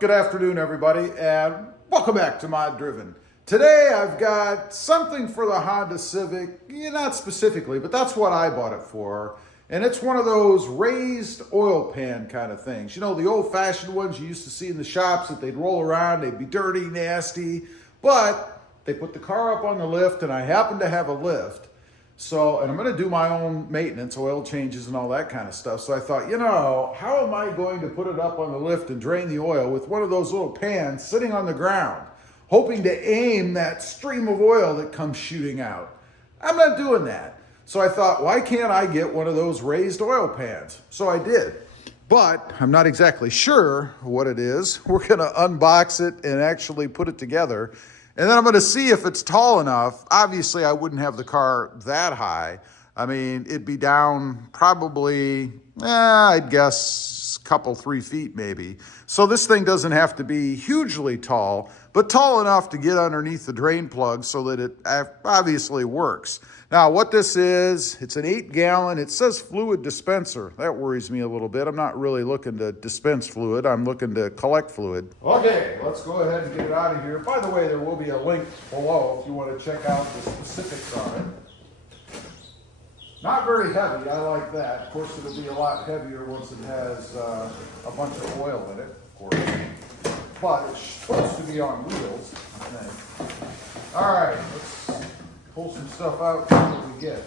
Good afternoon, everybody, and welcome back to Mod Driven. Today, I've got something for the Honda Civic, not specifically, but that's what I bought it for. And it's one of those raised oil pan kind of things. You know, the old-fashioned ones you used to see in the shops that they'd roll around, they'd be dirty, nasty, but they put the car up on the lift, and I happen to have a lift. So, and I'm going to do my own maintenance, oil changes and all that kind of stuff. So I thought, how am I going to put it up on the lift and drain the oil with one of those little pans sitting on the ground, hoping to aim that stream of oil that comes shooting out? I'm not doing that. So I thought, why can't I get one of those raised oil pans? So I did. But I'm not exactly sure what it is. We're going to unbox it and actually put it together. And then I'm going to see if it's tall enough. Obviously, I wouldn't have the car that high. I mean, it'd be down probably, I'd guess, a couple, 3 feet maybe. So this thing doesn't have to be hugely tall, but tall enough to get underneath the drain plug so that it obviously works. Now, what this is, it's an 8-gallon, it says fluid dispenser. That worries me a little bit. I'm not really looking to dispense fluid. I'm looking to collect fluid. Okay, let's go ahead and get it out of here. By the way, there will be a link below if you want to check out the specifics on it. Not very heavy, I like that. Of course, it'll be a lot heavier once it has a bunch of oil in it, of course. But it's supposed to be on wheels, I think. All right, let's pull some stuff out and see what we get.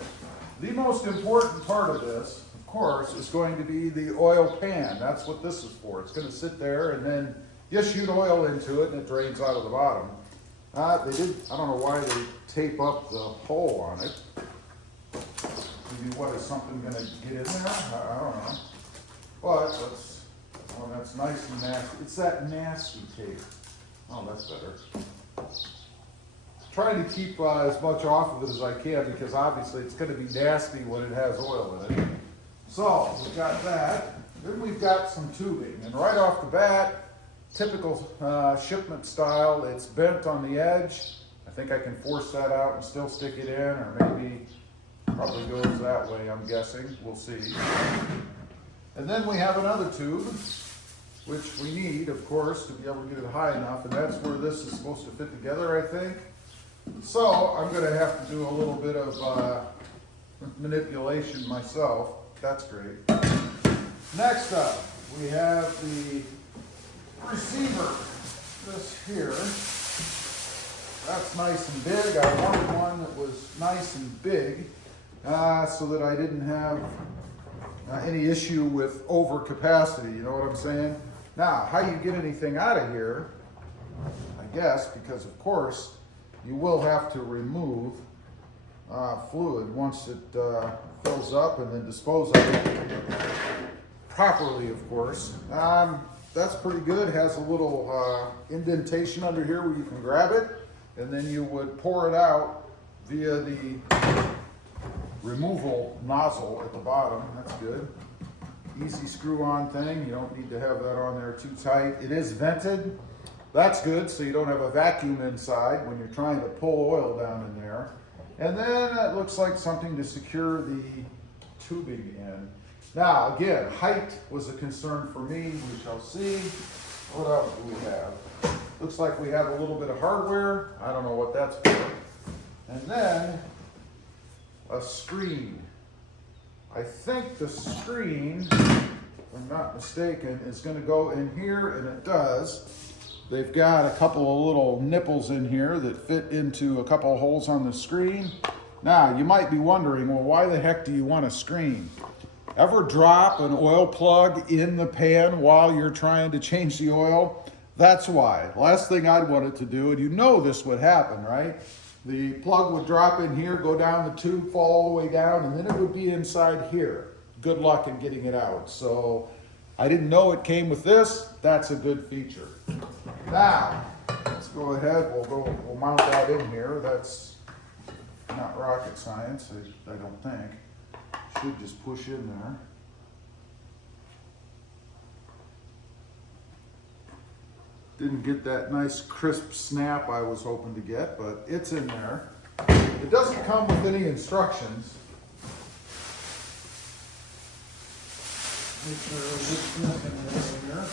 The most important part of this, of course, is going to be the oil pan. That's what this is for. It's going to sit there and then you shoot oil into it and it drains out of the bottom. I don't know why they tape up the hole on it. Maybe what, is something going to get in there? I don't know. But that's nice and nasty. It's that nasty tape. Oh, that's better. Trying to keep as much off of it as I can because obviously it's going to be nasty when it has oil in it. So we've got that. Then we've got some tubing. And right off the bat, typical shipment style, it's bent on the edge. I think I can force that out and still stick it in, or maybe probably goes that way, I'm guessing. We'll see. And then we have another tube, which we need, of course, to be able to get it high enough. And that's where this is supposed to fit together, I think. So I'm going to have to do a little bit of manipulation myself. That's great. Next up, we have the receiver. This here. That's nice and big. I wanted one that was nice and big so that I didn't have any issue with overcapacity. You know what I'm saying? Now, how you get anything out of here, I guess, because of course, you will have to remove fluid once it fills up and then dispose of it properly, of course. That's pretty good. It has a little indentation under here where you can grab it, and then you would pour it out via the removal nozzle at the bottom. That's good. Easy screw-on thing. You don't need to have that on there too tight. It is vented. That's good, so you don't have a vacuum inside when you're trying to pull oil down in there. And then it looks like something to secure the tubing in. Now, again, height was a concern for me. We shall see. What else do we have? Looks like we have a little bit of hardware. I don't know what that's for. And then a screen. I think the screen, if I'm not mistaken, is going to go in here, and it does. They've got a couple of little nipples in here that fit into a couple of holes on the screen. Now, you might be wondering, well, why the heck do you want a screen? Ever drop an oil plug in the pan while you're trying to change the oil? That's why. Last thing I'd want it to do, and you know this would happen, right? The plug would drop in here, go down the tube, fall all the way down, and then it would be inside here. Good luck in getting it out. So I didn't know it came with this. That's a good feature. Now, let's go ahead. We'll mount that in here. That's not rocket science, I don't think. Should just push in there. Didn't get that nice crisp snap I was hoping to get, but it's in there. It doesn't come with any instructions. Make sure there's nothing in here.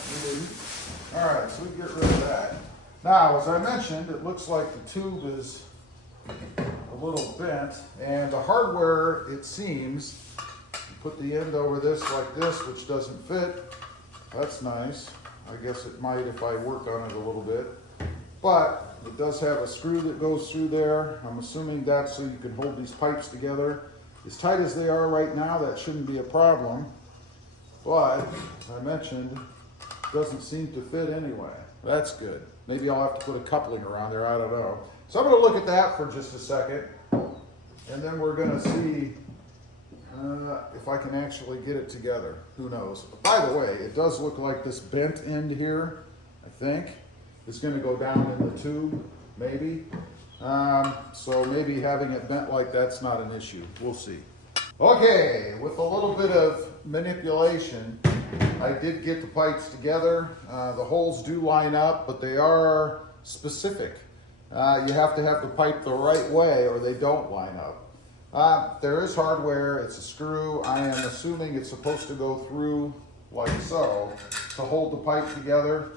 All right, so we get rid of that. Now, as I mentioned, it looks like the tube is a little bent, and the hardware, it seems, you put the end over this like this, which doesn't fit. That's nice. I guess it might if I work on it a little bit. But it does have a screw that goes through there. I'm assuming that's so you can hold these pipes together. As tight as they are right now, that shouldn't be a problem. But, as I mentioned, it doesn't seem to fit anyway. That's good. Maybe I'll have to put a coupling around there, I don't know. So I'm going to look at that for just a second. And then we're going to see if I can actually get it together. Who knows? By the way, it does look like this bent end here, I think, is going to go down in the tube, maybe. So maybe having it bent like that's not an issue. We'll see. Okay, with a little bit of manipulation, I did get the pipes together. The holes do line up, but they are specific. You have to have the pipe the right way or they don't line up. There is hardware, it's a screw. I am assuming it's supposed to go through like so to hold the pipe together.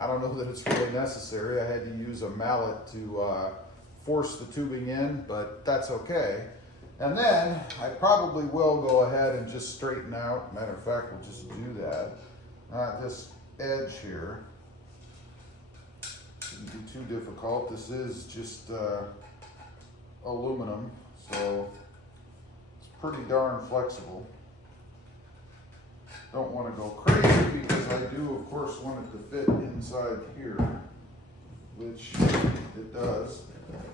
I don't know that it's really necessary. I had to use a mallet to force the tubing in, but that's okay. And then I probably will go ahead and just straighten out. Matter of fact, we'll just do that. This edge here shouldn't be too difficult. This is just aluminum, so it's pretty darn flexible. Don't want to go crazy because I do, of course, want it to fit inside here, which it does.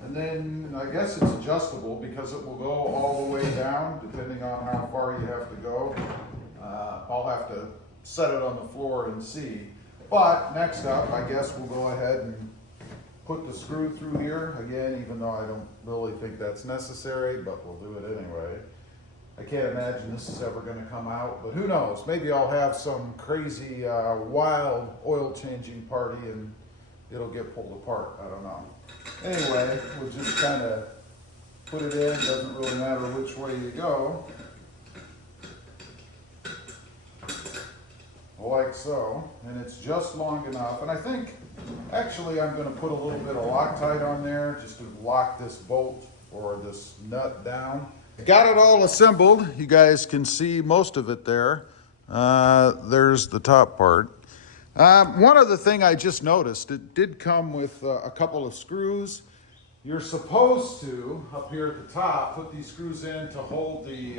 And then I guess it's adjustable because it will go all the way down depending on how far you have to go. I'll have to set it on the floor and see. But next up, I guess we'll go ahead and put the screw through here. Again, even though I don't really think that's necessary, but we'll do it anyway. I can't imagine this is ever going to come out, but who knows? Maybe I'll have some crazy wild oil changing party and it'll get pulled apart. I don't know. Anyway, we'll just kind of put it in. Doesn't really matter which way you go. Like so. And it's just long enough. And I think, actually, I'm going to put a little bit of Loctite on there just to lock this bolt or this nut down. Got it all assembled. You guys can see most of it there. There's the top part. One other thing I just noticed, it did come with a couple of screws. You're supposed to, up here at the top, put these screws in to hold the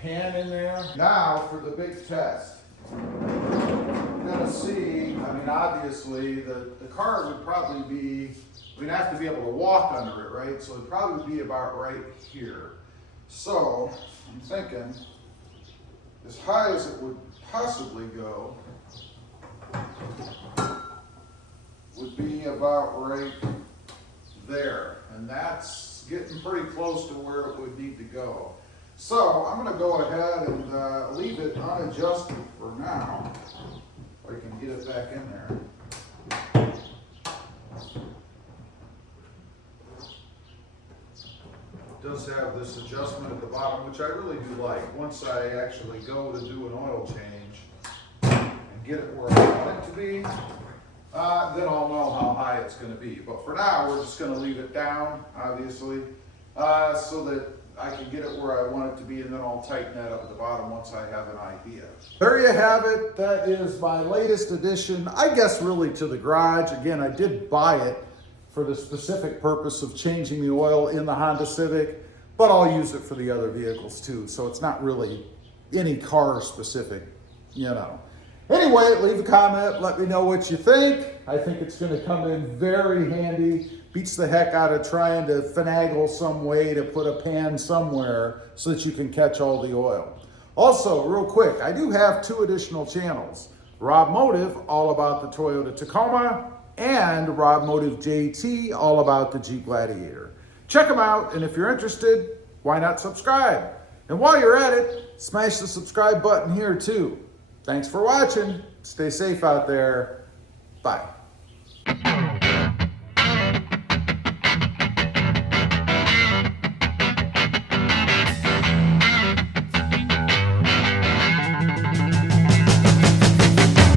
pan in there. Now for the big test. We're gonna see, I mean, obviously the car would probably be, we'd have to be able to walk under it, right? So it'd probably be about right here. So I'm thinking, as high as it would possibly go, would be about right there. And that's getting pretty close to where it would need to go. So I'm going to go ahead and leave it unadjusted for now. If I can get it back in there. It does have this adjustment at the bottom, which I really do like. Once I actually go to do an oil change, get it where I want it to be, then I'll know how high it's going to be. But for now, we're just going to leave it down, obviously, so that I can get it where I want it to be, and then I'll tighten that up at the bottom once I have an idea. There you have it. That is my latest addition, I guess, really to the garage. Again, I did buy it for the specific purpose of changing the oil in the Honda Civic, but I'll use it for the other vehicles too. So it's not really any car specific, you know. Anyway, leave a comment, let me know what you think. I think it's going to come in very handy. Beats the heck out of trying to finagle some way to put a pan somewhere so that you can catch all the oil. Also, real quick, I do have 2 additional channels. Rob Motive, all about the Toyota Tacoma, and Rob Motive JT, all about the Jeep Gladiator. Check them out, and if you're interested, why not subscribe? And while you're at it, smash the subscribe button here too. Thanks for watching. Stay safe out there. Bye.